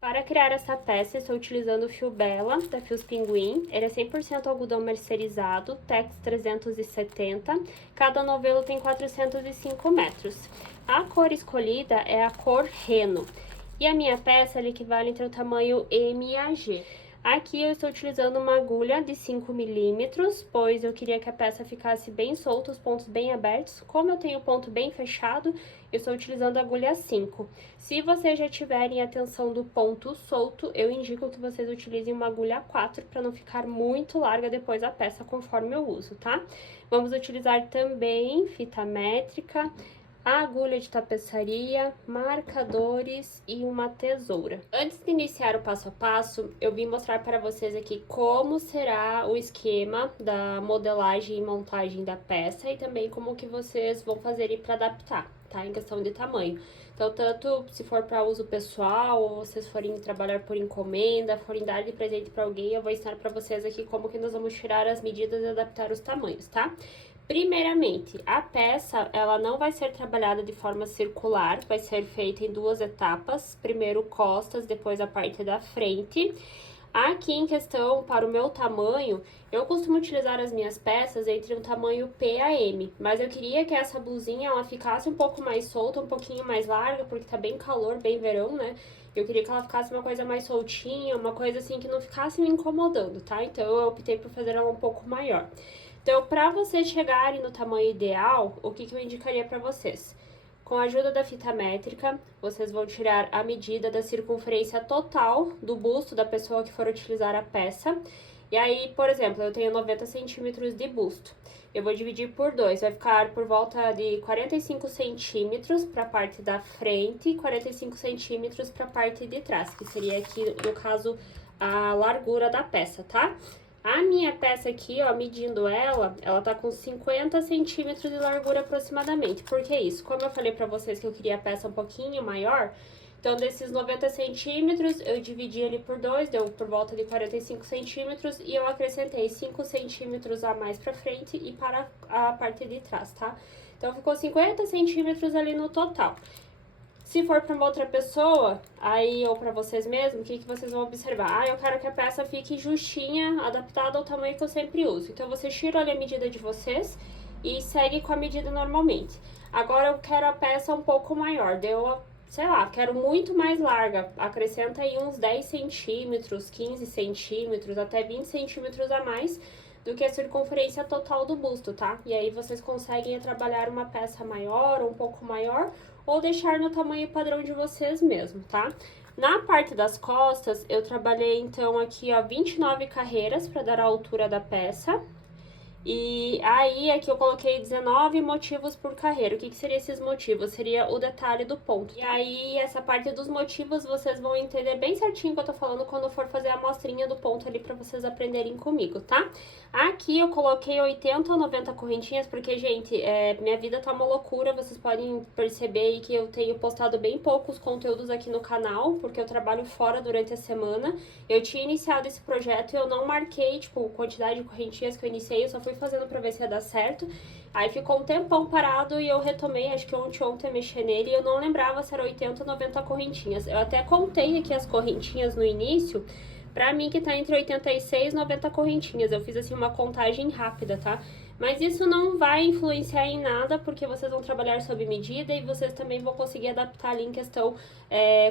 Para criar essa peça, estou utilizando o fio Bella, da Fios Pinguim. Ele é 100% algodão mercerizado, Tex 370. Cada novelo tem 405 metros. A cor escolhida é a cor Reno. E a minha peça ela equivale entre o tamanho M e a G. Aqui eu estou utilizando uma agulha de 5 milímetros, pois eu queria que a peça ficasse bem solta, os pontos bem abertos. Como eu tenho o ponto bem fechado, eu estou utilizando a agulha 5. Se vocês já tiverem atenção do ponto solto, eu indico que vocês utilizem uma agulha 4 para não ficar muito larga depois a peça conforme eu uso, tá? Vamos utilizar também fita métrica, a agulha de tapeçaria, marcadores e uma tesoura. Antes de iniciar o passo a passo, eu vim mostrar para vocês aqui como será o esquema da modelagem e montagem da peça e também como que vocês vão fazer para adaptar, tá? Em questão de tamanho. Então, tanto se for para uso pessoal, ou vocês forem trabalhar por encomenda, forem dar de presente para alguém, eu vou ensinar para vocês aqui como que nós vamos tirar as medidas e adaptar os tamanhos, tá? Primeiramente, a peça, ela não vai ser trabalhada de forma circular, vai ser feita em duas etapas, primeiro costas, depois a parte da frente. Aqui em questão, para o meu tamanho, eu costumo utilizar as minhas peças entre um tamanho P a M, mas eu queria que essa blusinha, ela ficasse um pouco mais solta, um pouquinho mais larga, porque tá bem calor, bem verão, né? Eu queria que ela ficasse uma coisa mais soltinha, uma coisa assim que não ficasse me incomodando, tá? Então, eu optei por fazer ela um pouco maior. Então, para vocês chegarem no tamanho ideal, o que eu indicaria para vocês? Com a ajuda da fita métrica, vocês vão tirar a medida da circunferência total do busto da pessoa que for utilizar a peça. E aí, por exemplo, eu tenho 90 centímetros de busto. Eu vou dividir por 2, vai ficar por volta de 45 centímetros para a parte da frente e 45 centímetros para a parte de trás, que seria aqui, no caso, a largura da peça, tá? A minha peça aqui, ó, medindo ela tá com 50 centímetros de largura aproximadamente. Por que isso? Como eu falei pra vocês que eu queria a peça um pouquinho maior, então desses 90 centímetros eu dividi ele por 2, deu por volta de 45 centímetros e eu acrescentei 5 centímetros a mais pra frente e para a parte de trás, tá? Então ficou 50 centímetros ali no total. Se for para uma outra pessoa, aí ou para vocês mesmos, o que vocês vão observar? Ah, eu quero que a peça fique justinha, adaptada ao tamanho que eu sempre uso. Então, vocês tiram ali a medida de vocês e segue com a medida normalmente. Agora, eu quero a peça um pouco maior, deu, sei lá, quero muito mais larga. Acrescenta aí uns 10 centímetros, 15 centímetros, até 20 centímetros a mais do que a circunferência total do busto, tá? E aí, vocês conseguem trabalhar uma peça maior ou um pouco maior, ou deixar no tamanho padrão de vocês mesmo, tá? Na parte das costas, eu trabalhei então aqui, ó, 29 carreiras para dar a altura da peça. E aí, aqui eu coloquei 19 motivos por carreira. O que seriam esses motivos? Seria o detalhe do ponto. E aí, essa parte dos motivos, vocês vão entender bem certinho o que eu tô falando quando for fazer a amostrinha do ponto ali pra vocês aprenderem comigo, tá? Aqui eu coloquei 80 ou 90 correntinhas, porque, gente, minha vida tá uma loucura. Vocês podem perceber aí que eu tenho postado bem poucos conteúdos aqui no canal, porque eu trabalho fora durante a semana. Eu tinha iniciado esse projeto e eu não marquei, tipo, quantidade de correntinhas que eu iniciei, eu só fui fazendo pra ver se ia dar certo. Aí ficou um tempão parado e eu retomei, acho que ontem mexer nele, e eu não lembrava se era 80 ou 90 correntinhas. Eu até contei aqui as correntinhas no início, pra mim que tá entre 86 e 90 correntinhas. Eu fiz assim uma contagem rápida, tá? Mas isso não vai influenciar em nada, porque vocês vão trabalhar sob medida e vocês também vão conseguir adaptar ali em questão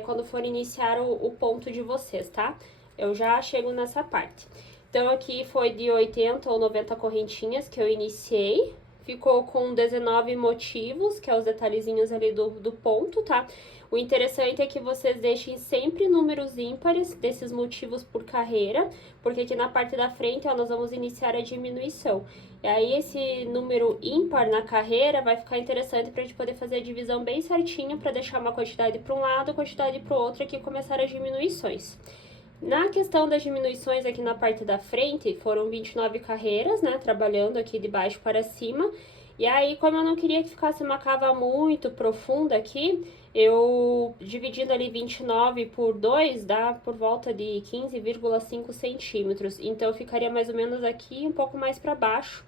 quando for iniciar o ponto de vocês, tá? Eu já chego nessa parte. Então, aqui foi de 80 ou 90 correntinhas que eu iniciei. Ficou com 19 motivos, que é os detalhezinhos ali do ponto, tá? O interessante é que vocês deixem sempre números ímpares desses motivos por carreira, porque aqui na parte da frente, ó, nós vamos iniciar a diminuição. E aí, esse número ímpar na carreira vai ficar interessante pra gente poder fazer a divisão bem certinho, pra deixar uma quantidade para um lado, quantidade para o outro, aqui começar as diminuições. Na questão das diminuições aqui na parte da frente, foram 29 carreiras, né, trabalhando aqui de baixo para cima. E aí, como eu não queria que ficasse uma cava muito profunda aqui, eu dividindo ali 29 por 2, dá por volta de 15,5 centímetros. Então, ficaria mais ou menos aqui, um pouco mais para baixo,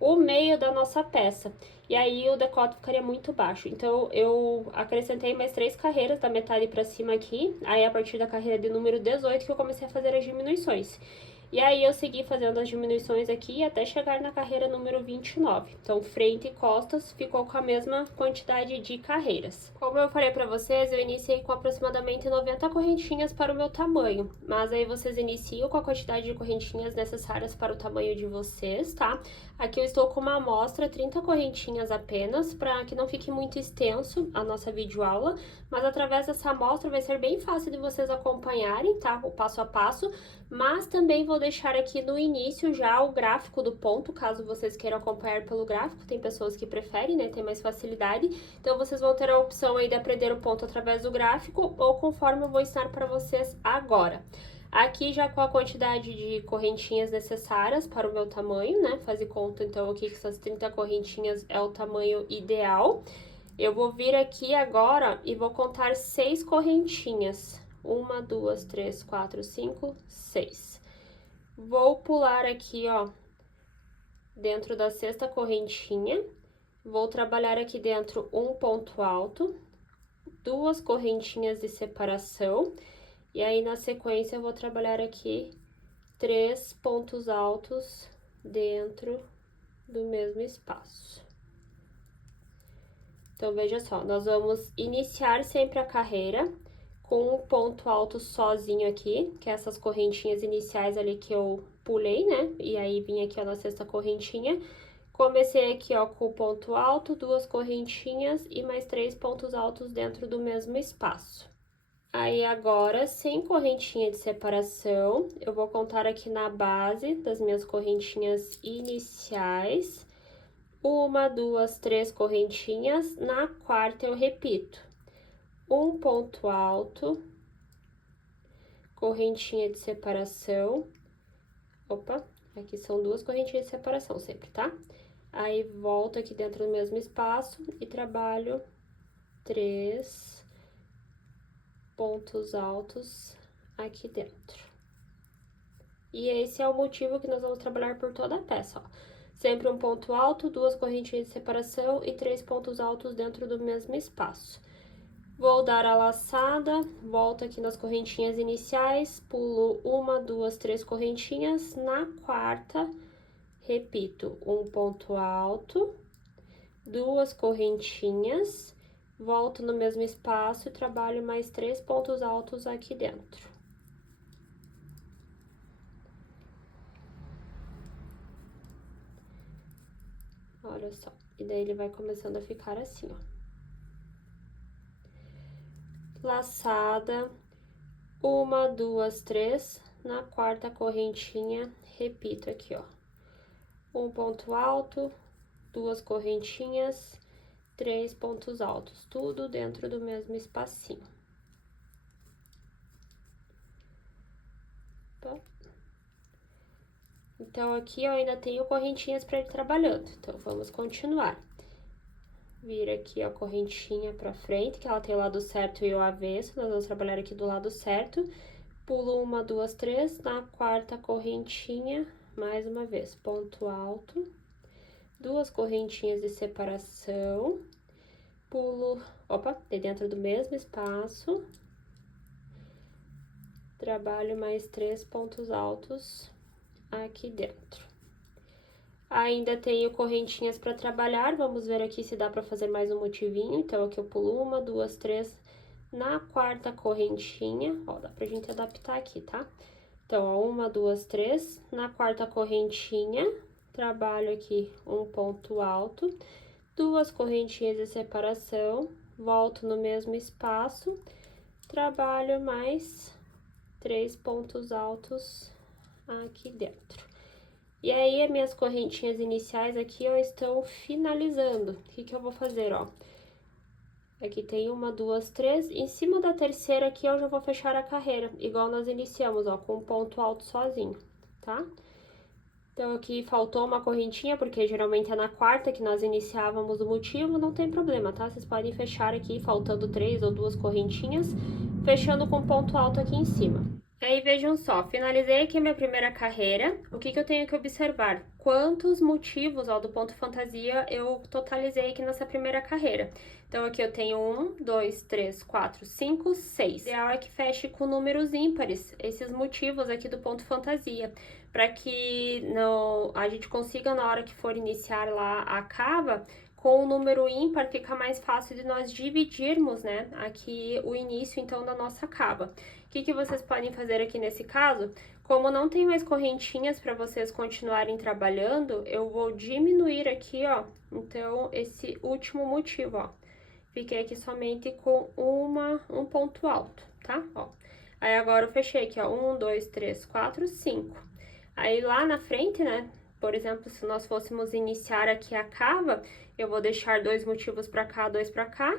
o meio da nossa peça. E aí o decote ficaria muito baixo. Então, eu acrescentei mais 3 carreiras da metade pra cima aqui. Aí, a partir da carreira de número 18, que eu comecei a fazer as diminuições. E aí, eu segui fazendo as diminuições aqui até chegar na carreira número 29. Então, frente e costas ficou com a mesma quantidade de carreiras. Como eu falei pra vocês, eu iniciei com aproximadamente 90 correntinhas para o meu tamanho. Mas aí, vocês iniciam com a quantidade de correntinhas necessárias para o tamanho de vocês, tá? Aqui eu estou com uma amostra, 30 correntinhas apenas, para que não fique muito extenso a nossa videoaula. Mas através dessa amostra vai ser bem fácil de vocês acompanharem, tá? O passo a passo. Mas também vou deixar aqui no início já o gráfico do ponto, caso vocês queiram acompanhar pelo gráfico. Tem pessoas que preferem, né? Tem mais facilidade. Então, vocês vão ter a opção aí de aprender o ponto através do gráfico ou conforme eu vou ensinar para vocês agora. Aqui já com a quantidade de correntinhas necessárias para o meu tamanho, né? Fazer conta então aqui que essas 30 correntinhas é o tamanho ideal. Eu vou vir aqui agora e vou contar 6 correntinhas. 1, 2, 3, 4, 5, 6. Vou pular aqui, ó, dentro da 6ª correntinha. Vou trabalhar aqui dentro um ponto alto, 2 correntinhas de separação. E aí, na sequência, eu vou trabalhar aqui 3 pontos altos dentro do mesmo espaço. Então, veja só, nós vamos iniciar sempre a carreira com um ponto alto sozinho aqui, que é essas correntinhas iniciais ali que eu pulei, né? E aí, vim aqui, ó, na 6ª correntinha. Comecei aqui, ó, com o ponto alto, 2 correntinhas e mais 3 pontos altos dentro do mesmo espaço. Aí, agora, sem correntinha de separação, eu vou contar aqui na base das minhas correntinhas iniciais. 1, 2, 3 correntinhas, na 4ª eu repito. Um ponto alto, correntinha de separação. Opa, aqui são 2 correntinhas de separação sempre, tá? Aí, volto aqui dentro do mesmo espaço e trabalho 3 pontos altos aqui dentro. E esse é o motivo que nós vamos trabalhar por toda a peça, ó. Sempre um ponto alto, 2 correntinhas de separação e 3 pontos altos dentro do mesmo espaço. Vou dar a laçada, volto aqui nas correntinhas iniciais, pulo 1, 2, 3 correntinhas, na 4ª, repito, um ponto alto, 2 correntinhas, volto no mesmo espaço e trabalho mais 3 pontos altos aqui dentro. Olha só, e daí ele vai começando a ficar assim, ó. Laçada, 1, 2, 3, na 4ª correntinha, repito aqui, ó. Um ponto alto, 2 correntinhas, 3 pontos altos, tudo dentro do mesmo espacinho. Tá? Então, aqui eu ainda tenho correntinhas para ir trabalhando, então, vamos continuar. Vira aqui a correntinha pra frente, que ela tem o lado certo e o avesso, nós vamos trabalhar aqui do lado certo. Pulo 1, 2, 3, na 4ª correntinha, mais uma vez, ponto alto, 2 correntinhas de separação, pulo, opa, de dentro do mesmo espaço, trabalho mais 3 pontos altos aqui dentro. Ainda tenho correntinhas para trabalhar, vamos ver aqui se dá para fazer mais um motivinho. Então, aqui eu pulo 1, 2, 3, na 4ª correntinha, ó, dá pra gente adaptar aqui, tá? Então, ó, 1, 2, 3, na 4ª correntinha, trabalho aqui um ponto alto, 2 correntinhas de separação, volto no mesmo espaço, trabalho mais 3 pontos altos aqui dentro. E aí, as minhas correntinhas iniciais aqui, ó, estão finalizando. O que que eu vou fazer, ó? Aqui tem 1, 2, 3. Em cima da terceira aqui, eu já vou fechar a carreira, igual nós iniciamos, ó, com um ponto alto sozinho, tá? Então, aqui faltou uma correntinha, porque geralmente é na 4ª que nós iniciávamos o motivo, não tem problema, tá? Vocês podem fechar aqui, faltando 3 ou 2 correntinhas, fechando com ponto alto aqui em cima. Aí vejam só, finalizei aqui a minha primeira carreira. O que eu tenho que observar? Quantos motivos, ó, do ponto fantasia eu totalizei aqui nessa primeira carreira. Então aqui eu tenho 1, 2, 3, 4, 5, 6. O ideal é que feche com números ímpares, esses motivos aqui do ponto fantasia, para que a gente consiga, na hora que for iniciar lá a cava, com o número ímpar fica mais fácil de nós dividirmos, né, aqui o início então da nossa cava. O que vocês podem fazer aqui nesse caso? Como não tem mais correntinhas para vocês continuarem trabalhando, eu vou diminuir aqui, ó, então, esse último motivo, ó. Fiquei aqui somente com um ponto alto, tá? Ó. Aí agora eu fechei aqui, ó, 1, 2, 3, 4, 5. Aí lá na frente, né, por exemplo, se nós fôssemos iniciar aqui a cava, eu vou deixar 2 motivos para cá, 2 para cá.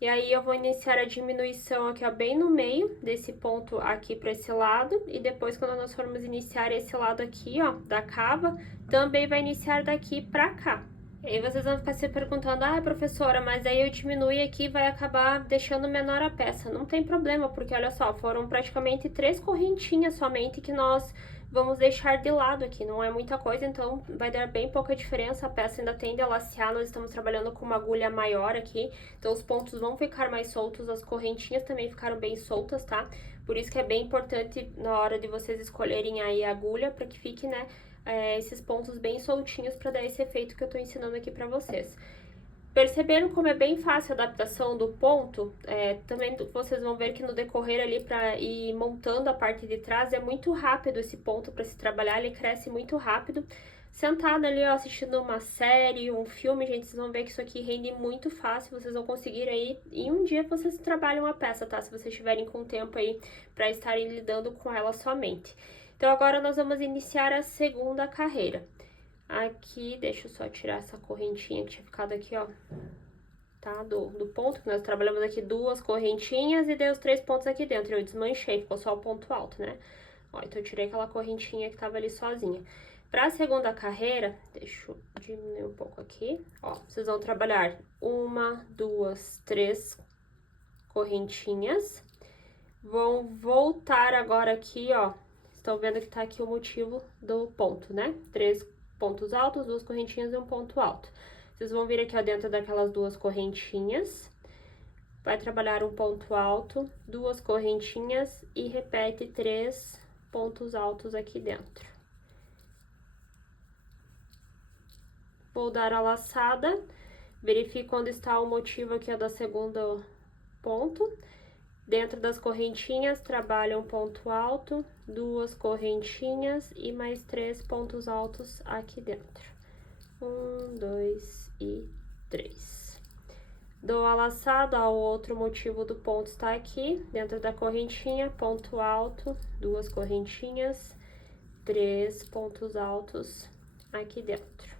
E aí eu vou iniciar a diminuição aqui, ó, bem no meio desse ponto aqui para esse lado. E depois, quando nós formos iniciar esse lado aqui, ó, da cava, também vai iniciar daqui para cá. E aí vocês vão ficar se perguntando, ah, professora, mas aí eu diminuo aqui vai acabar deixando menor a peça. Não tem problema, porque olha só, foram praticamente 3 correntinhas somente que nós vamos deixar de lado aqui, não é muita coisa, então vai dar bem pouca diferença, a peça ainda tende a lacear, nós estamos trabalhando com uma agulha maior aqui, então os pontos vão ficar mais soltos, as correntinhas também ficaram bem soltas, tá? Por isso que é bem importante na hora de vocês escolherem aí a agulha, para que fique, né, esses pontos bem soltinhos, para dar esse efeito que eu tô ensinando aqui pra vocês. Perceberam como é bem fácil a adaptação do ponto? Também vocês vão ver que no decorrer ali, para ir montando a parte de trás, é muito rápido esse ponto para se trabalhar, ele cresce muito rápido. Sentado ali, ó, assistindo uma série, um filme, gente, vocês vão ver que isso aqui rende muito fácil, vocês vão conseguir aí, em um dia vocês trabalham a peça, tá? Se vocês estiverem com tempo aí para estarem lidando com ela somente. Então agora nós vamos iniciar a segunda carreira. Aqui, deixa eu só tirar essa correntinha que tinha ficado aqui, ó, tá? Do ponto, que nós trabalhamos aqui 2 correntinhas e dei os 3 pontos aqui dentro. Eu desmanchei, ficou só o ponto alto, né? Ó, então eu tirei aquela correntinha que tava ali sozinha. Pra segunda carreira, deixa eu diminuir um pouco aqui, ó, vocês vão trabalhar 1, 2, 3 correntinhas. Vão voltar agora aqui, ó, estão vendo que tá aqui o motivo do ponto, né? 3 pontos altos, 2 correntinhas e um ponto alto. Vocês vão vir aqui, ó, dentro daquelas 2 correntinhas, vai trabalhar um ponto alto, 2 correntinhas e repete 3 pontos altos aqui dentro. Vou dar a laçada, verifico onde está o motivo aqui, ó, da segunda ponto. Dentro das correntinhas, trabalha um ponto alto, 2 correntinhas e mais 3 pontos altos aqui dentro. 1, 2 e 3. Dou a laçada, ó, o outro motivo do ponto está aqui, dentro da correntinha, ponto alto, 2 correntinhas, 3 pontos altos aqui dentro.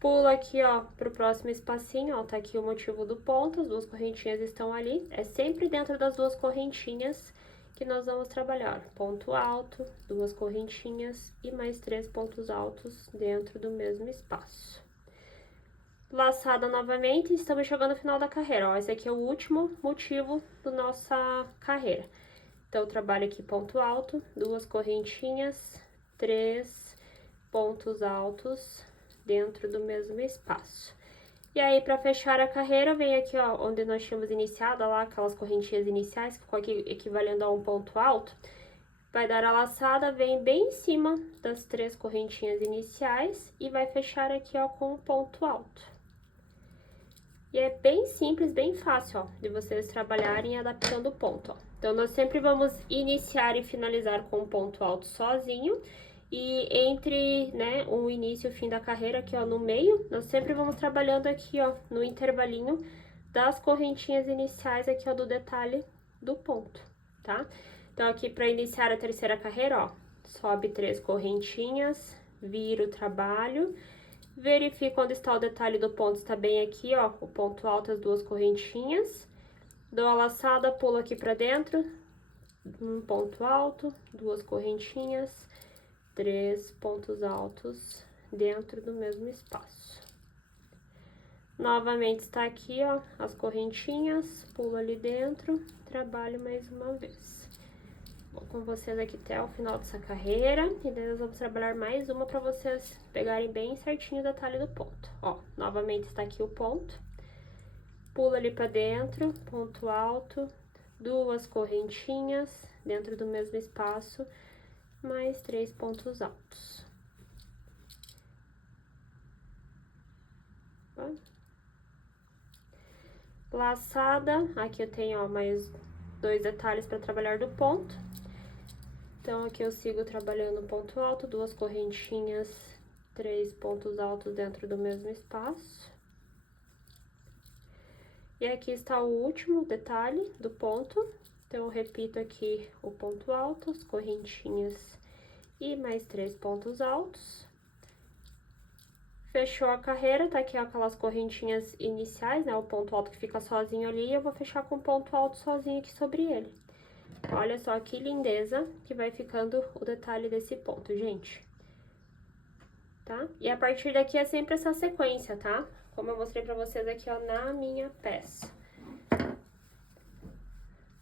Pula aqui, ó, pro próximo espacinho, ó, tá aqui o motivo do ponto, as 2 correntinhas estão ali. É sempre dentro das 2 correntinhas que nós vamos trabalhar. Ponto alto, 2 correntinhas e mais 3 pontos altos dentro do mesmo espaço. Laçada novamente, estamos chegando no final da carreira, ó, esse aqui é o último motivo da nossa carreira. Então, eu trabalho aqui ponto alto, 2 correntinhas, 3 pontos altos dentro do mesmo espaço. E aí, para fechar a carreira, vem aqui, ó, onde nós tínhamos iniciado, lá, aquelas correntinhas iniciais, que ficou aqui equivalendo a um ponto alto. Vai dar a laçada, vem bem em cima das 3 correntinhas iniciais e vai fechar aqui, ó, com um ponto alto. E é bem simples, bem fácil, ó, de vocês trabalharem adaptando o ponto, ó. Então, nós sempre vamos iniciar e finalizar com um ponto alto sozinho. E entre, né, o início e o fim da carreira, aqui, ó, no meio, nós sempre vamos trabalhando aqui, ó, no intervalinho das correntinhas iniciais aqui, ó, do detalhe do ponto, tá? Então, aqui, para iniciar a terceira carreira, ó, sobe 3 correntinhas, vira o trabalho, verifica onde está o detalhe do ponto, está bem aqui, ó, o ponto alto, as 2 correntinhas, dou a laçada, pulo aqui para dentro, um ponto alto, 2 correntinhas, 3 pontos altos dentro do mesmo espaço. Novamente está aqui, ó, as correntinhas, pulo ali dentro, trabalho mais uma vez. Vou com vocês aqui até o final dessa carreira, e daí nós vamos trabalhar mais uma para vocês pegarem bem certinho o detalhe do ponto. Ó, novamente está aqui o ponto, pulo ali para dentro, ponto alto, duas correntinhas dentro do mesmo espaço, mais 3 pontos altos. Ó. Laçada, aqui eu tenho, ó, mais 2 detalhes para trabalhar do ponto. Então, aqui eu sigo trabalhando ponto alto, duas correntinhas, 3 pontos altos dentro do mesmo espaço. E aqui está o último detalhe do ponto. Então, eu repito aqui o ponto alto, as correntinhas e mais 3 pontos altos. Fechou a carreira, tá aqui aquelas correntinhas iniciais, né? O ponto alto que fica sozinho ali, e eu vou fechar com o ponto alto sozinho aqui sobre ele. Olha só que lindeza que vai ficando o detalhe desse ponto, gente. Tá? E a partir daqui é sempre essa sequência, tá? Como eu mostrei pra vocês aqui, ó, na minha peça.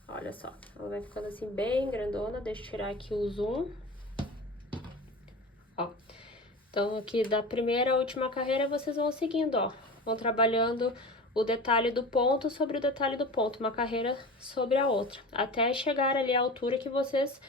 Olha só, ela vai ficando assim bem grandona, deixa eu tirar aqui o zoom. Ó. Então, aqui da primeira à última carreira, vocês vão seguindo, ó. Vão trabalhando o detalhe do ponto sobre o detalhe do ponto, uma carreira sobre a outra. Até chegar ali à altura que vocês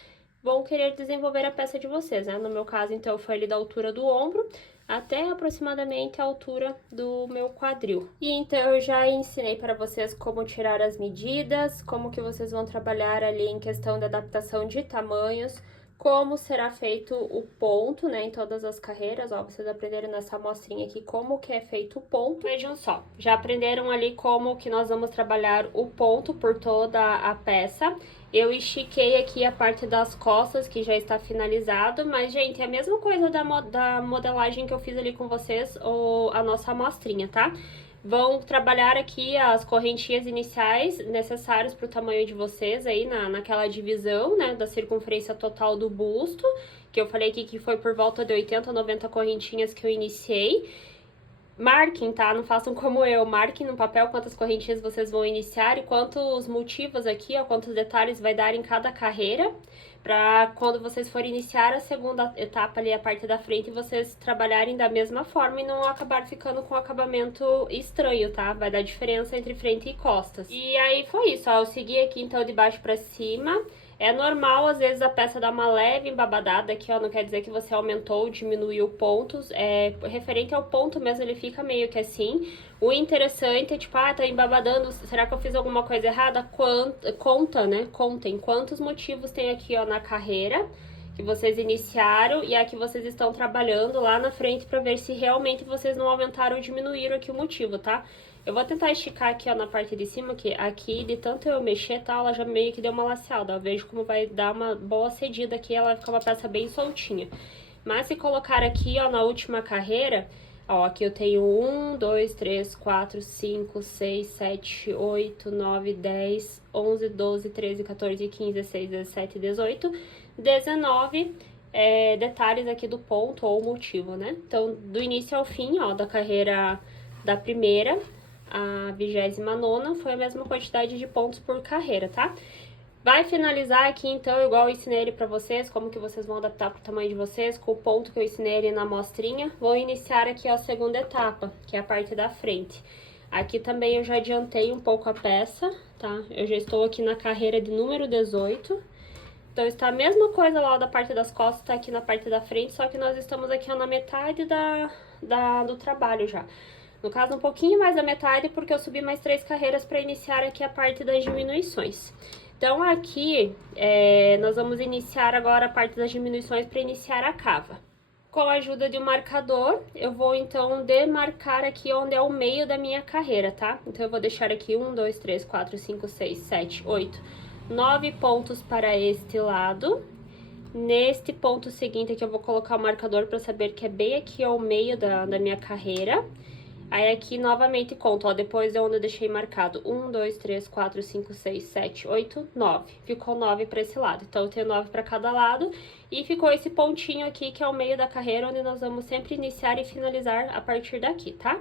vão querer desenvolver a peça de vocês, né? No meu caso, então, foi ali da altura do ombro até aproximadamente a altura do meu quadril. E então, eu já ensinei para vocês como tirar as medidas, como que vocês vão trabalhar ali em questão da adaptação de tamanhos, como será feito o ponto, né, em todas as carreiras, ó, vocês aprenderam nessa amostrinha aqui como que é feito o ponto. Vejam só, já aprenderam ali como que nós vamos trabalhar o ponto por toda a peça. Eu estiquei aqui a parte das costas, que já está finalizado, mas, gente, é a mesma coisa da modelagem que eu fiz ali com vocês, ou a nossa amostrinha, tá? Vão trabalhar aqui as correntinhas iniciais necessárias para o tamanho de vocês aí naquela divisão, né, da circunferência total do busto, que eu falei aqui que foi por volta de 80 a 90 correntinhas que eu iniciei. Marquem, tá? Não façam como eu, marquem no papel quantas correntinhas vocês vão iniciar e quantos motivos aqui, ó, quantos detalhes vai dar em cada carreira, pra quando vocês forem iniciar a segunda etapa ali, a parte da frente, vocês trabalharem da mesma forma e não acabar ficando com acabamento estranho, tá? Vai dar diferença entre frente e costas. E aí foi isso, ó, eu segui aqui então de baixo pra cima. É normal, às vezes, a peça dar uma leve embabadada aqui, ó, não quer dizer que você aumentou ou diminuiu pontos, é referente ao ponto mesmo, ele fica meio que assim. O interessante é, tipo, ah, tá embabadando, será que eu fiz alguma coisa errada? Conta, né? Contem quantos motivos tem aqui, ó, na carreira que vocês iniciaram e a que vocês estão trabalhando lá na frente pra ver se realmente vocês não aumentaram ou diminuíram aqui o motivo, tá? Eu vou tentar esticar aqui, ó, na parte de cima, que aqui, de tanto eu mexer, tá, ela já meio que deu uma laceada, ó. Eu vejo como vai dar uma boa cedida aqui, ela vai ficar uma peça bem soltinha. Mas se colocar aqui, ó, na última carreira, ó, aqui eu tenho 1, 2, 3, 4, 5, 6, 7, 8, 9, 10, 11, 12, 13, 14, 15, 16, 17, 18, 19 detalhes aqui do ponto ou motivo, né? Então, do início ao fim, ó, da carreira da primeira a 29ª foi a mesma quantidade de pontos por carreira, tá? Vai finalizar aqui, então, igual eu ensinei ele pra vocês, como que vocês vão adaptar pro tamanho de vocês, com o ponto que eu ensinei ele na amostrinha. Vou iniciar aqui, ó, a segunda etapa, que é a parte da frente. Aqui também eu já adiantei um pouco a peça, tá? Eu já estou aqui na carreira de número 18. Então, está a mesma coisa lá da parte das costas, tá aqui na parte da frente, só que nós estamos aqui, ó, na metade do trabalho já. No caso, um pouquinho mais da metade, porque eu subi mais 3 carreiras para iniciar aqui a parte das diminuições. Então, aqui, nós vamos iniciar agora a parte das diminuições para iniciar a cava. Com a ajuda de um marcador, eu vou, então, demarcar aqui onde é o meio da minha carreira, tá? Então, eu vou deixar aqui 1, 2, 3, 4, 5, 6, 7, 8, 9 pontos para este lado. Neste ponto seguinte aqui, eu vou colocar o marcador para saber que é bem aqui ao meio da minha carreira. Aí aqui novamente conto, ó, depois de onde eu deixei marcado 1, 2, 3, 4, 5, 6, 7, 8, 9. Ficou 9 para esse lado, então eu tenho 9 para cada lado. E ficou esse pontinho aqui, que é o meio da carreira, onde nós vamos sempre iniciar e finalizar a partir daqui, tá?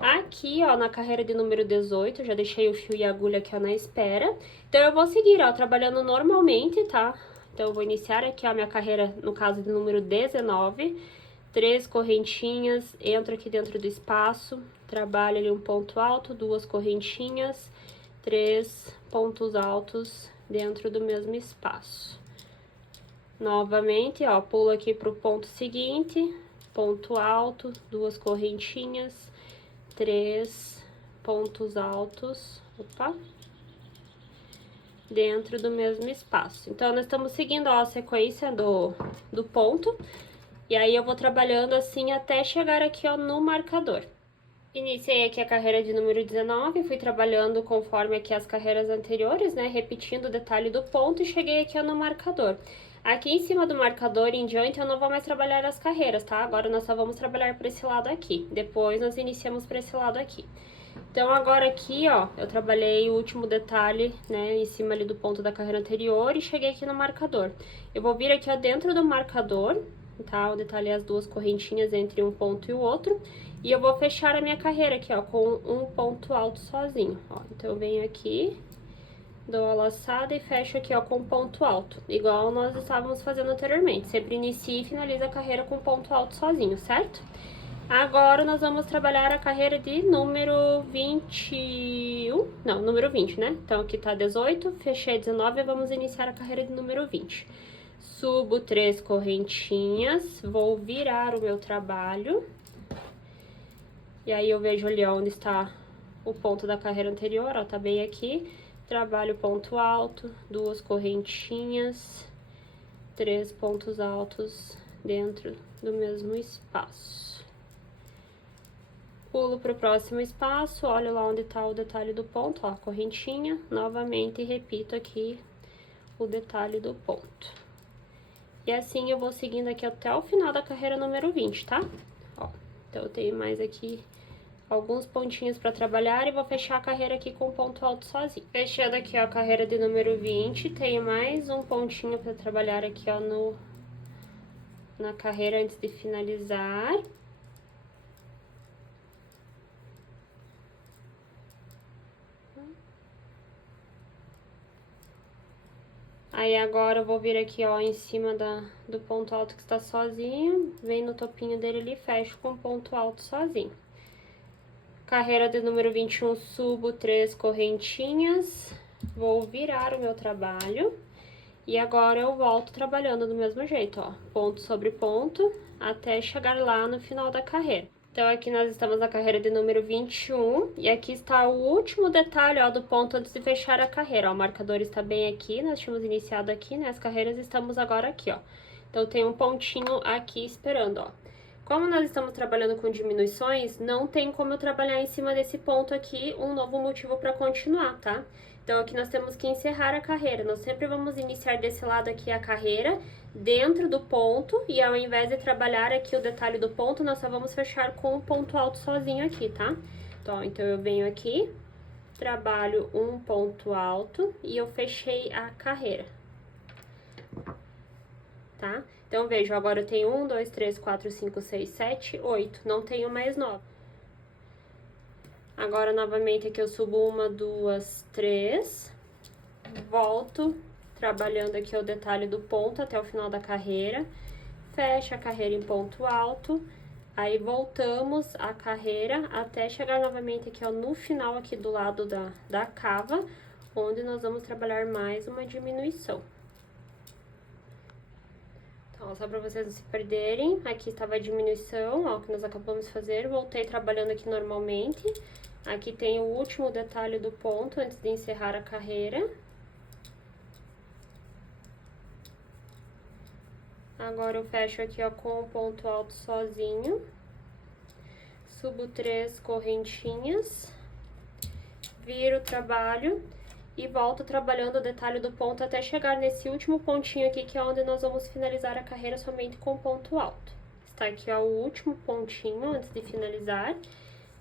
Aqui, ó, na carreira de número 18, já deixei o fio e a agulha aqui, ó, na espera. Então, eu vou seguir, ó, trabalhando normalmente, tá? Então, eu vou iniciar aqui, ó, a minha carreira, no caso de número 19. 3 correntinhas, entro aqui dentro do espaço, trabalho ali um ponto alto, 2 correntinhas, 3 pontos altos dentro do mesmo espaço. Novamente, ó, pulo aqui pro ponto seguinte, ponto alto, 2 correntinhas, 3 pontos altos, opa, dentro do mesmo espaço. Então, nós estamos seguindo, ó, a sequência do ponto. E aí, eu vou trabalhando assim até chegar aqui, ó, no marcador. Iniciei aqui a carreira de número 19, fui trabalhando conforme aqui as carreiras anteriores, né? Repetindo o detalhe do ponto e cheguei aqui, ó, no marcador. Aqui em cima do marcador em diante, eu não vou mais trabalhar as carreiras, tá? Agora, nós só vamos trabalhar para esse lado aqui. Depois, nós iniciamos para esse lado aqui. Então, agora aqui, ó, eu trabalhei o último detalhe, né, em cima ali do ponto da carreira anterior e cheguei aqui no marcador. Eu vou vir aqui, ó, dentro do marcador, tá? Eu detalhei as 2 correntinhas entre um ponto e o outro. E eu vou fechar a minha carreira aqui, ó, com um ponto alto sozinho, ó. Então, eu venho aqui, dou a laçada e fecho aqui, ó, com ponto alto. Igual nós estávamos fazendo anteriormente. Sempre inicia e finaliza a carreira com ponto alto sozinho, certo? Agora, nós vamos trabalhar a carreira de número 21, não, número 20, né? Então, aqui tá 18, fechei 19 e vamos iniciar a carreira de número 20. Subo 3 correntinhas, vou virar o meu trabalho. E aí, eu vejo ali onde está o ponto da carreira anterior, ó, tá bem aqui. Trabalho ponto alto, 2 correntinhas, 3 pontos altos dentro do mesmo espaço. Pulo para o próximo espaço, olho lá onde está o detalhe do ponto, ó, correntinha, novamente repito aqui o detalhe do ponto. E assim eu vou seguindo aqui até o final da carreira número 20, tá? Ó, então eu tenho mais aqui alguns pontinhos para trabalhar e vou fechar a carreira aqui com ponto alto sozinho. Fechando aqui, ó, a carreira de número 20, tenho mais um pontinho para trabalhar aqui, ó, na carreira antes de finalizar. Aí, agora eu vou vir aqui, ó, em cima do ponto alto que está sozinho, vem no topinho dele ali e fecho com ponto alto sozinho. Carreira de número 21, subo 3 correntinhas, vou virar o meu trabalho. E agora eu volto trabalhando do mesmo jeito, ó, ponto sobre ponto, até chegar lá no final da carreira. Então, aqui nós estamos na carreira de número 21, e aqui está o último detalhe, ó, do ponto antes de fechar a carreira, ó. O marcador está bem aqui, nós tínhamos iniciado aqui, né, as carreiras, estamos agora aqui, ó. Então, tem um pontinho aqui esperando, ó. Como nós estamos trabalhando com diminuições, não tem como eu trabalhar em cima desse ponto aqui um novo motivo para continuar, tá? Então, aqui nós temos que encerrar a carreira. Nós sempre vamos iniciar desse lado aqui a carreira, dentro do ponto, e ao invés de trabalhar aqui o detalhe do ponto, nós só vamos fechar com o ponto alto sozinho aqui, tá? Então, eu venho aqui, trabalho um ponto alto e eu fechei a carreira, tá? Então, vejo, agora eu tenho 1, 2, 3, 4, 5, 6, 7, 8, não tenho mais 9. Agora, novamente, aqui eu subo 1, 2, 3, volto, trabalhando aqui o detalhe do ponto até o final da carreira, fecha a carreira em ponto alto, aí voltamos a carreira até chegar novamente aqui, ó, no final aqui do lado da cava, onde nós vamos trabalhar mais uma diminuição. Então, só pra vocês não se perderem, aqui estava a diminuição, ó, que nós acabamos de fazer, voltei trabalhando aqui normalmente. Aqui tem o último detalhe do ponto antes de encerrar a carreira. Agora, eu fecho aqui, ó, com o ponto alto sozinho. Subo 3 correntinhas. Viro o trabalho e volto trabalhando o detalhe do ponto até chegar nesse último pontinho aqui, que é onde nós vamos finalizar a carreira somente com ponto alto. Está aqui, ó, o último pontinho antes de finalizar.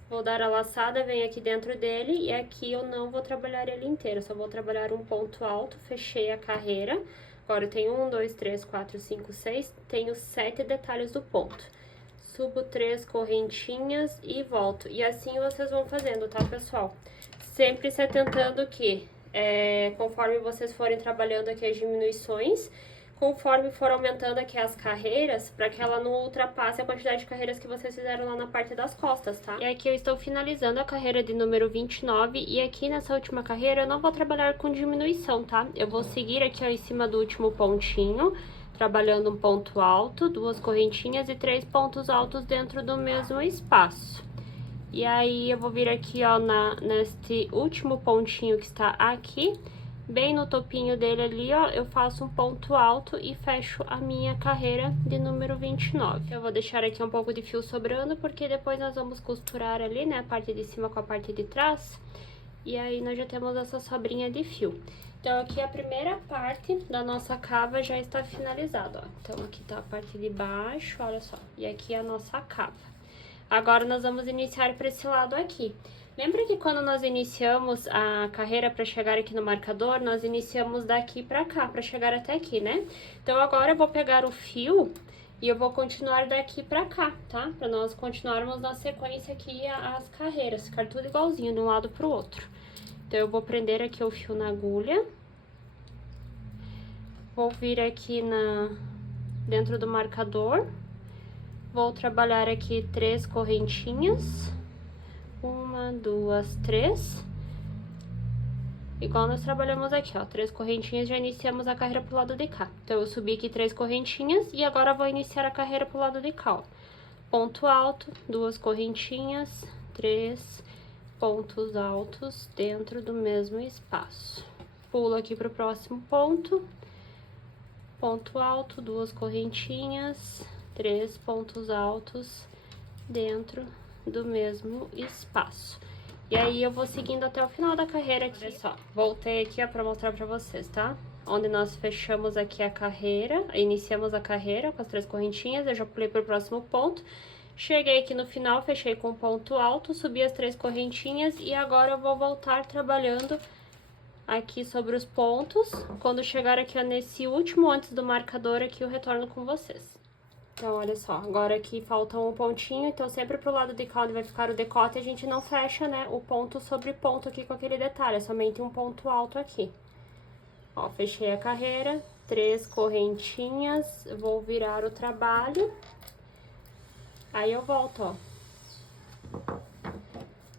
Vou dar a laçada, venho aqui dentro dele e aqui eu não vou trabalhar ele inteiro, só vou trabalhar um ponto alto, fechei a carreira. Agora eu tenho 1, 2, 3, 4, 5, 6, tenho 7 detalhes do ponto. Subo 3 correntinhas e volto. E assim vocês vão fazendo, tá, pessoal? Sempre se atentando que, conforme vocês forem trabalhando aqui as diminuições, conforme for aumentando aqui as carreiras, para que ela não ultrapasse a quantidade de carreiras que vocês fizeram lá na parte das costas, tá? E aqui eu estou finalizando a carreira de número 29 e aqui nessa última carreira eu não vou trabalhar com diminuição, tá? Eu vou seguir aqui, ó, em cima do último pontinho, trabalhando um ponto alto, 2 correntinhas e 3 pontos altos dentro do mesmo espaço. E aí eu vou vir aqui, ó, neste último pontinho que está aqui, bem no topinho dele ali, ó, eu faço um ponto alto e fecho a minha carreira de número 29. Eu vou deixar aqui um pouco de fio sobrando, porque depois nós vamos costurar ali, né, a parte de cima com a parte de trás. E aí nós já temos essa sobrinha de fio. Então, aqui a primeira parte da nossa cava já está finalizada, ó. Então, aqui tá a parte de baixo, olha só. E aqui a nossa cava. Agora, nós vamos iniciar para esse lado aqui. Lembra que quando nós iniciamos a carreira para chegar aqui no marcador, nós iniciamos daqui para cá, para chegar até aqui, né? Então, agora eu vou pegar o fio e eu vou continuar daqui para cá, tá? Para nós continuarmos na sequência aqui as carreiras, ficar tudo igualzinho de um lado pro outro. Então, eu vou prender aqui o fio na agulha. Vou vir aqui dentro do marcador. Vou trabalhar aqui 3 correntinhas. 1, 2, 3. Igual nós trabalhamos aqui, ó. 3 correntinhas, já iniciamos a carreira pro lado de cá. Então, eu subi aqui 3 correntinhas e agora vou iniciar a carreira pro lado de cá, ó. Ponto alto, 2 correntinhas, 3 pontos altos dentro do mesmo espaço. Pulo aqui pro próximo ponto. Ponto alto, 2 correntinhas, 3 pontos altos dentro do mesmo espaço. E aí, eu vou seguindo até o final da carreira aqui. Olha só, voltei aqui, ó, pra mostrar pra vocês, tá? Onde nós fechamos aqui a carreira, iniciamos a carreira com as 3 correntinhas, eu já pulei pro próximo ponto. Cheguei aqui no final, fechei com ponto alto, subi as 3 correntinhas e agora eu vou voltar trabalhando aqui sobre os pontos. Quando chegar aqui, ó, nesse último, antes do marcador, aqui eu retorno com vocês. Então, olha só, agora aqui falta um pontinho, então sempre pro lado de cá onde vai ficar o decote, a gente não fecha, né, o ponto sobre ponto aqui com aquele detalhe, é somente um ponto alto aqui. Ó, fechei a carreira, 3 correntinhas, vou virar o trabalho. Aí eu volto, ó,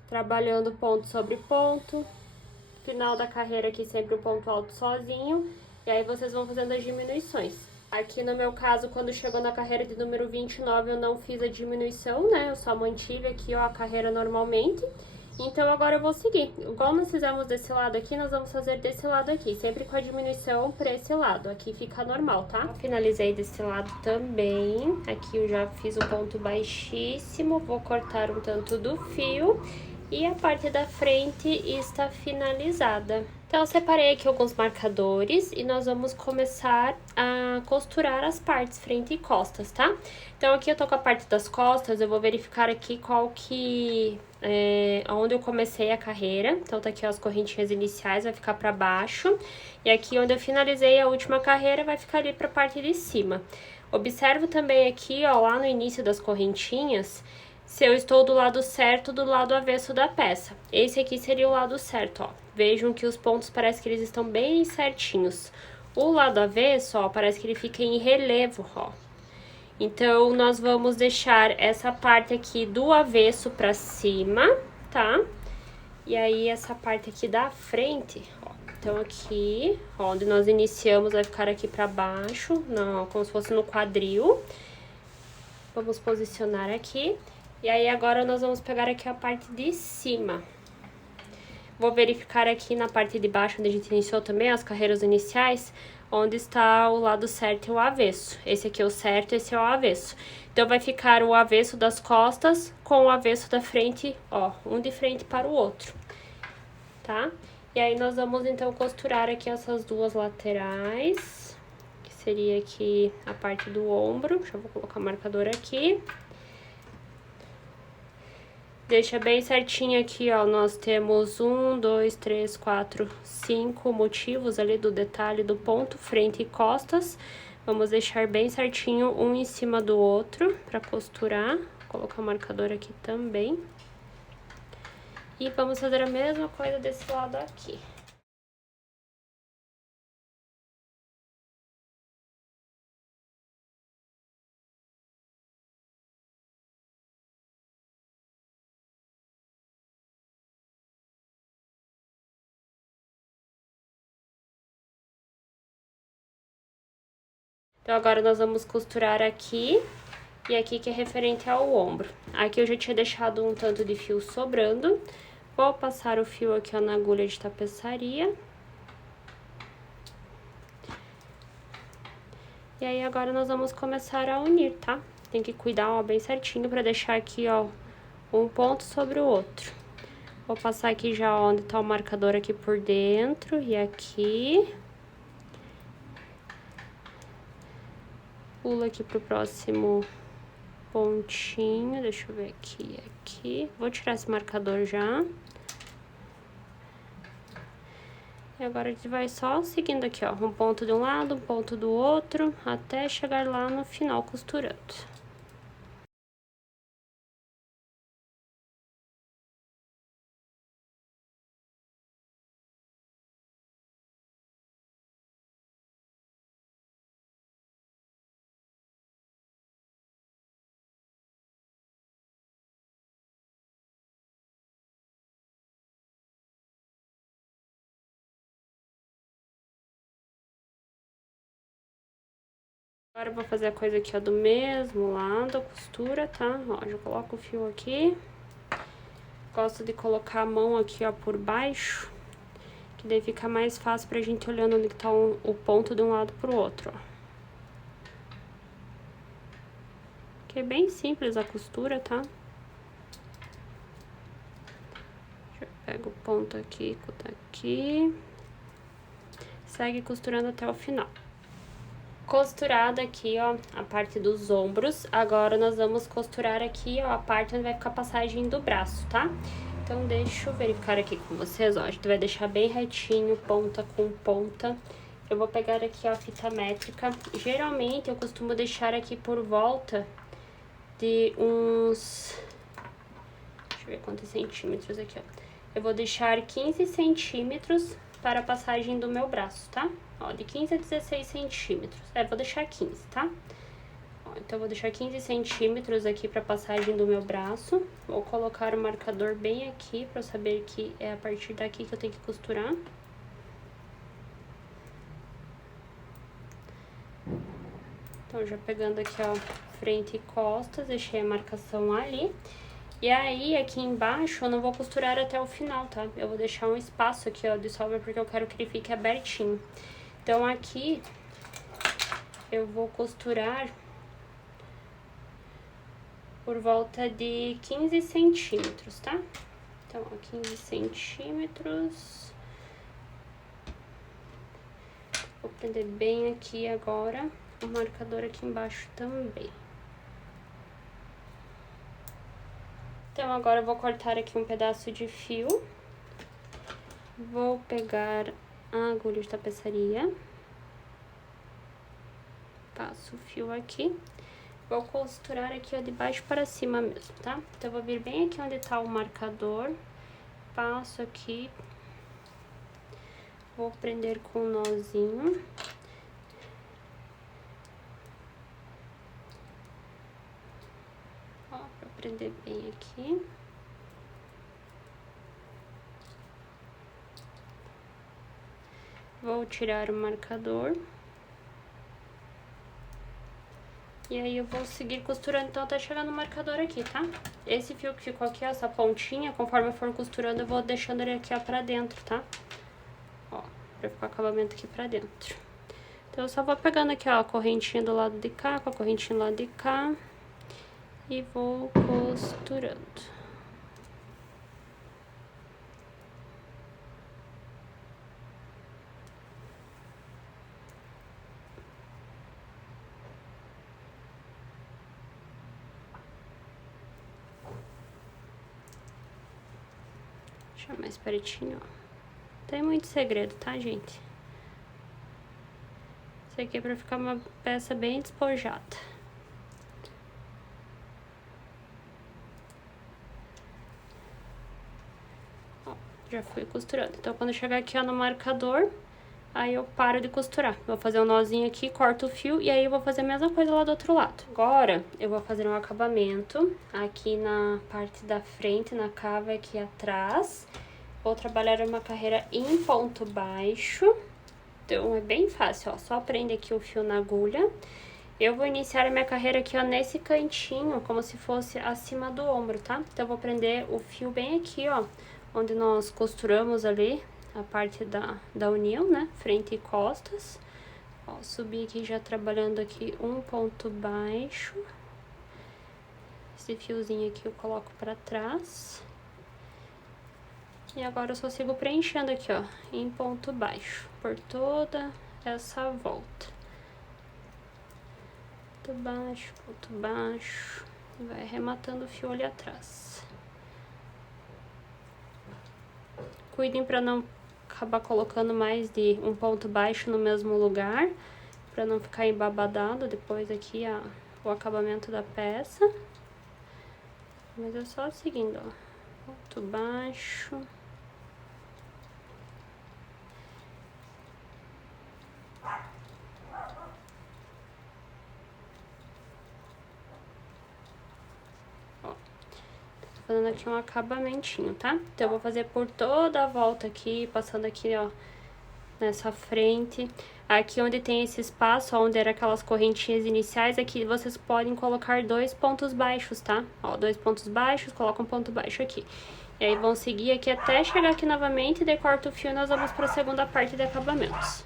trabalhando ponto sobre ponto, final da carreira aqui sempre um ponto alto sozinho, e aí vocês vão fazendo as diminuições. Aqui no meu caso, quando chegou na carreira de número 29, eu não fiz a diminuição, né, eu só mantive aqui, ó, a carreira normalmente. Então, agora eu vou seguir. Igual nós fizemos desse lado aqui, nós vamos fazer desse lado aqui, sempre com a diminuição pra esse lado. Aqui fica normal, tá? Finalizei desse lado também. Aqui eu já fiz um ponto baixíssimo, vou cortar um tanto do fio. E a parte da frente está finalizada. Então, eu separei aqui alguns marcadores e nós vamos começar a costurar as partes frente e costas, tá? Então, aqui eu tô com a parte das costas, eu vou verificar aqui qual que... onde eu comecei a carreira. Então, tá aqui, ó, as correntinhas iniciais, vai ficar pra baixo. E aqui onde eu finalizei a última carreira, vai ficar ali pra parte de cima. Observo também aqui, ó, lá no início das correntinhas, se eu estou do lado certo ou do lado avesso da peça. Esse aqui seria o lado certo, ó. Vejam que os pontos parece que eles estão bem certinhos. O lado avesso, ó, parece que ele fica em relevo, ó. Então, nós vamos deixar essa parte aqui do avesso pra cima, tá? E aí, essa parte aqui da frente, ó. Então, aqui, ó, onde nós iniciamos, vai ficar aqui pra baixo, não, como se fosse no quadril. Vamos posicionar aqui. E aí, agora, nós vamos pegar aqui a parte de cima. Vou verificar aqui na parte de baixo, onde a gente iniciou também, as carreiras iniciais, onde está o lado certo e o avesso. Esse aqui é o certo, esse é o avesso. Então, vai ficar o avesso das costas com o avesso da frente, ó, um de frente para o outro, tá? E aí, nós vamos, então, costurar aqui essas duas laterais, que seria aqui a parte do ombro. Deixa eu colocar o marcador aqui. Deixa bem certinho aqui, ó, nós temos 1, 2, 3, 4, 5 motivos ali do detalhe do ponto, frente e costas. Vamos deixar bem certinho um em cima do outro pra costurar. Vou colocar o marcador aqui também. E vamos fazer a mesma coisa desse lado aqui. Então, agora nós vamos costurar aqui e aqui que é referente ao ombro. Aqui eu já tinha deixado um tanto de fio sobrando. Vou passar o fio aqui, ó, na agulha de tapeçaria. E aí, agora nós vamos começar a unir, tá? Tem que cuidar, ó, bem certinho pra deixar aqui, ó, um ponto sobre o outro. Vou passar aqui já onde tá o marcador aqui por dentro e aqui. Pula aqui pro próximo pontinho, deixa eu ver aqui. Vou tirar esse marcador já. E agora a gente vai só seguindo aqui, ó, um ponto de um lado, um ponto do outro, até chegar lá no final costurando. Agora eu vou fazer a coisa aqui, ó, do mesmo lado, a costura, tá? Ó, já coloco o fio aqui. Gosto de colocar a mão aqui, ó, por baixo, que daí fica mais fácil pra gente olhando onde que tá o ponto de um lado pro outro, ó. Que é bem simples a costura, tá? Pega o ponto aqui, aqui. Segue costurando até o final. Costurada aqui, ó, a parte dos ombros. Agora, nós vamos costurar aqui, ó, a parte onde vai ficar a passagem do braço, tá? Então, deixa eu verificar aqui com vocês, ó. A gente vai deixar bem retinho, ponta com ponta. Eu vou pegar aqui, ó, a fita métrica. Geralmente, eu costumo deixar aqui por volta de uns... Deixa eu ver quantos centímetros aqui, ó. Eu vou deixar 15 centímetros para a passagem do meu braço, tá? Ó, de 15 a 16 centímetros. Vou deixar 15, tá? Ó, então, eu vou deixar 15 centímetros aqui pra passagem do meu braço. Vou colocar o marcador bem aqui pra eu saber que é a partir daqui que eu tenho que costurar. Então, já pegando aqui, ó, frente e costas, deixei a marcação ali. E aí, aqui embaixo, eu não vou costurar até o final, tá? Eu vou deixar um espaço aqui, ó, de sobra, porque eu quero que ele fique abertinho. Então, aqui, eu vou costurar por volta de 15 centímetros, tá? Então, ó, 15 centímetros. Vou prender bem aqui agora, o marcador aqui embaixo também. Então, agora eu vou cortar aqui um pedaço de fio. Vou pegar a agulha de tapeçaria. Passo o fio aqui. Vou costurar aqui, ó, de baixo para cima mesmo, tá? Então, eu vou vir bem aqui onde tá o marcador. Passo aqui. Vou prender com um nozinho. Ó, pra prender bem aqui. Vou tirar o marcador. E aí, eu vou seguir costurando, então, até chegar no marcador aqui, tá? Esse fio que ficou aqui, ó, essa pontinha, conforme eu for costurando, eu vou deixando ele aqui, ó, pra dentro, tá? Ó, pra ficar o acabamento aqui pra dentro. Então, eu só vou pegando aqui, ó, a correntinha do lado de cá, com a correntinha do lado de cá. E vou costurando. Deixar mais pertinho, ó. Não tem muito segredo, tá, gente? Isso aqui é pra ficar uma peça bem despojada. Ó, já fui costurando. Então, quando chegar aqui, ó, no marcador, aí eu paro de costurar. Vou fazer um nozinho aqui, corto o fio e aí eu vou fazer a mesma coisa lá do outro lado. Agora, eu vou fazer um acabamento aqui na parte da frente, na cava aqui atrás. Vou trabalhar uma carreira em ponto baixo. Então, é bem fácil, ó. Só prende aqui o fio na agulha. Eu vou iniciar a minha carreira aqui, ó, nesse cantinho, como se fosse acima do ombro, tá? Então, eu vou prender o fio bem aqui, ó, onde nós costuramos ali a parte da união, né? Frente e costas. Ó, subir aqui já trabalhando aqui um ponto baixo. Esse fiozinho aqui eu coloco pra trás. E agora eu só sigo preenchendo aqui, ó, em ponto baixo, por toda essa volta. Ponto baixo, e vai arrematando o fio ali atrás. Cuidem pra não acabar colocando mais de um ponto baixo no mesmo lugar, pra não ficar embabadado depois aqui o acabamento da peça. Mas é só seguindo, ó, ponto baixo. Fazendo aqui um acabamentinho, tá? Então, eu vou fazer por toda a volta aqui, passando aqui, ó, nessa frente. Aqui onde tem esse espaço, ó, onde eram aquelas correntinhas iniciais, aqui vocês podem colocar 2 pontos baixos, tá? Ó, 2 pontos baixos, coloca um ponto baixo aqui. E aí, vão seguir aqui até chegar aqui novamente, e daí corta o fio e nós vamos pra segunda parte de acabamentos.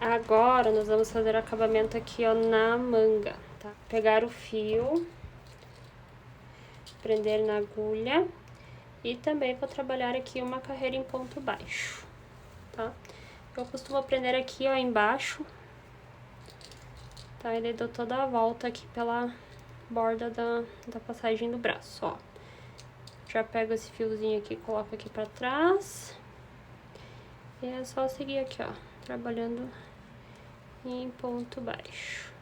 Agora, nós vamos fazer o acabamento aqui, ó, na manga, tá? Pegar o fio, prender na agulha e também vou trabalhar aqui uma carreira em ponto baixo, tá? Eu costumo prender aqui, ó, embaixo, tá? E daí dou toda a volta aqui pela borda da passagem do braço, ó. Já pego esse fiozinho aqui, coloco aqui pra trás e é só seguir aqui, ó, trabalhando em ponto baixo.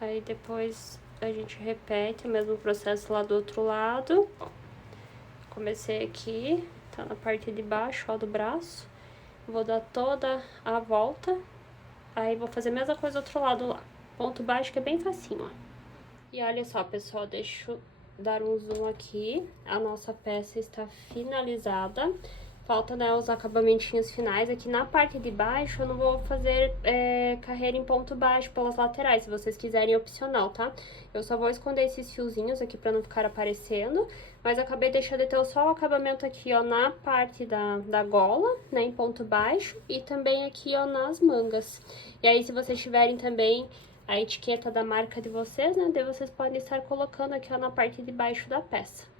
Aí depois a gente repete o mesmo processo lá do outro lado. Ó, comecei aqui, tá na parte de baixo, ó, do braço. Vou dar toda a volta. Aí vou fazer a mesma coisa do outro lado lá. Ponto baixo que é bem facinho, ó. E olha só, pessoal, deixa eu dar um zoom aqui. A nossa peça está finalizada. Falta, né, os acabamentinhos finais. Aqui na parte de baixo eu não vou fazer carreira em ponto baixo pelas laterais, se vocês quiserem, opcional, tá? Eu só vou esconder esses fiozinhos aqui pra não ficar aparecendo, mas acabei deixando então só o acabamento aqui, ó, na parte da gola, né, em ponto baixo, e também aqui, ó, nas mangas. E aí, se vocês tiverem também a etiqueta da marca de vocês, né, daí vocês podem estar colocando aqui, ó, na parte de baixo da peça.